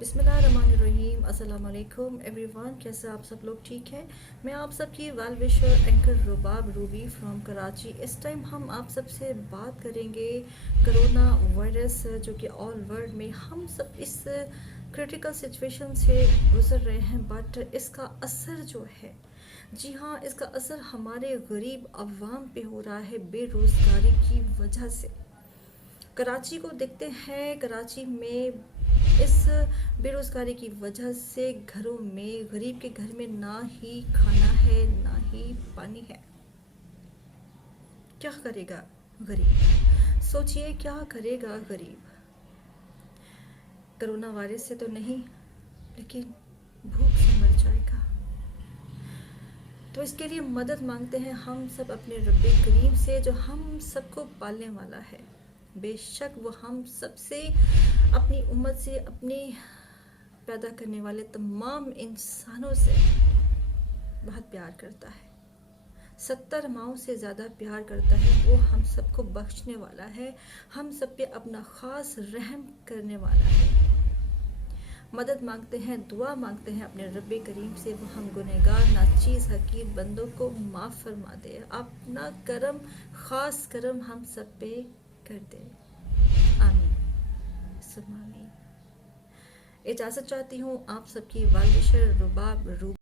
बिस्मिल्लाहिर्रहमानिर्रहीम। अस्सलाम वालेकुम एवरीवन। कैसे आप सब लोग ठीक हैं? मैं आप सबकी well wisher anchor Rubab Ruby from Karachi. इस टाइम हम आप सब से बात करेंगे करोना वायरस जो कि ऑल वर्ल्ड में हम सब इस क्रिटिकल सिचुएशन से गुजर रहे हैं, बट इसका असर जो है, जी हाँ, इसका असर हमारे गरीब अवाम पे हो रहा है बेरोज़गारी की वजह से। कराची को देखते हैं, कराची में इस बेरोज़गारी की वजह से घरों में, गरीब के घर में ना ही खाना है ना ही पानी है। क्या करेगा गरीब? सोचिए क्या करेगा गरीब। कोरोना वायरस से तो नहीं, लेकिन भूख से मर जाएगा। तो इसके लिए मदद मांगते हैं हम सब अपने रब्बे करीम से, जो हम सबको पालने वाला है। बेशक वो हम सबसे, अपनी उम्मत से, अपने पैदा करने वाले तमाम इंसानों से बहुत प्यार करता है। 70 माओं से ज़्यादा प्यार करता है। वो हम सबको बख्शने वाला है, हम सब पे अपना ख़ास रहम करने वाला है। मदद मांगते हैं, दुआ मांगते हैं अपने रब्बे करीम से, वो हम गुनहगार नाचीज़ हकीर बंदों को माफ़ फरमा दे, अपना करम, ख़ास करम हम सब पे कर दे। आमीन सुम्मा आमीन। इजाज़त चाहती हूँ आप सबकी वालिशर रुबाब रूबी।